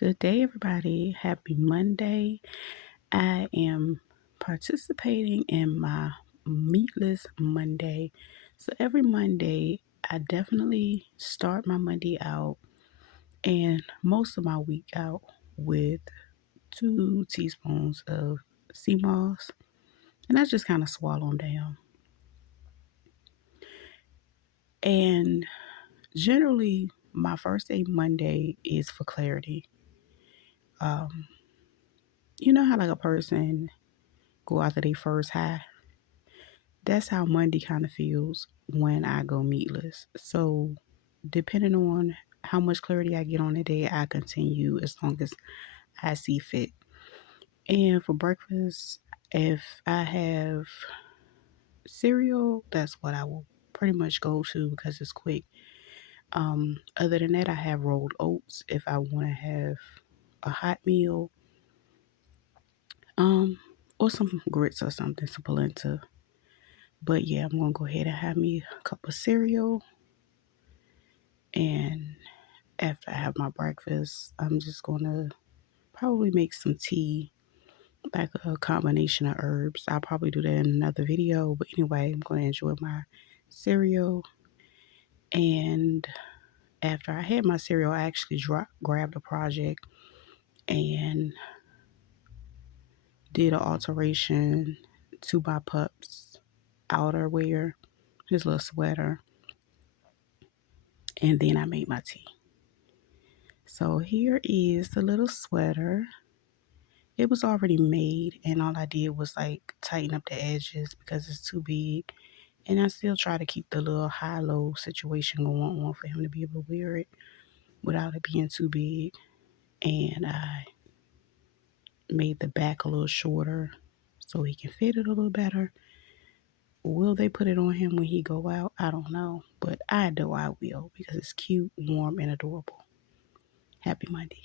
Good day, everybody. Happy Monday. I am participating in my meatless Monday. So every Monday, I definitely start my Monday out and most of my week out with 2 teaspoons of sea moss, and I just kind of swallow them down. And generally, my first day Monday is for clarity. Um, you know how like a person go after their first high? That's how Monday kind of feels when I go meatless. So, depending on how much clarity I get on the day, I continue as long as I see fit. And for breakfast, if I have cereal, that's what I will pretty much go to because it's quick. Other than that, I have rolled oats if I want to have a hot meal, um, or some grits or something, some polenta. But yeah, I'm gonna go ahead and have me a cup of cereal, and after I have my breakfast, I'm just gonna probably make some tea, like a combination of herbs. I'll probably do that in another video, but anyway, I'm gonna enjoy my cereal. And after I had my cereal, I actually grabbed a project and did an alteration to my pup's outerwear, his little sweater, and then I made my tea. So here is the little sweater. It was already made, and all I did was like tighten up the edges because it's too big. And I still try to keep the little high-low situation going on for him to be able to wear it without it being too big. And I made the back a little shorter so he can fit it a little better. Will they put it on him when he go out? I don't know, but I know I will because it's cute, warm, and adorable. Happy Monday.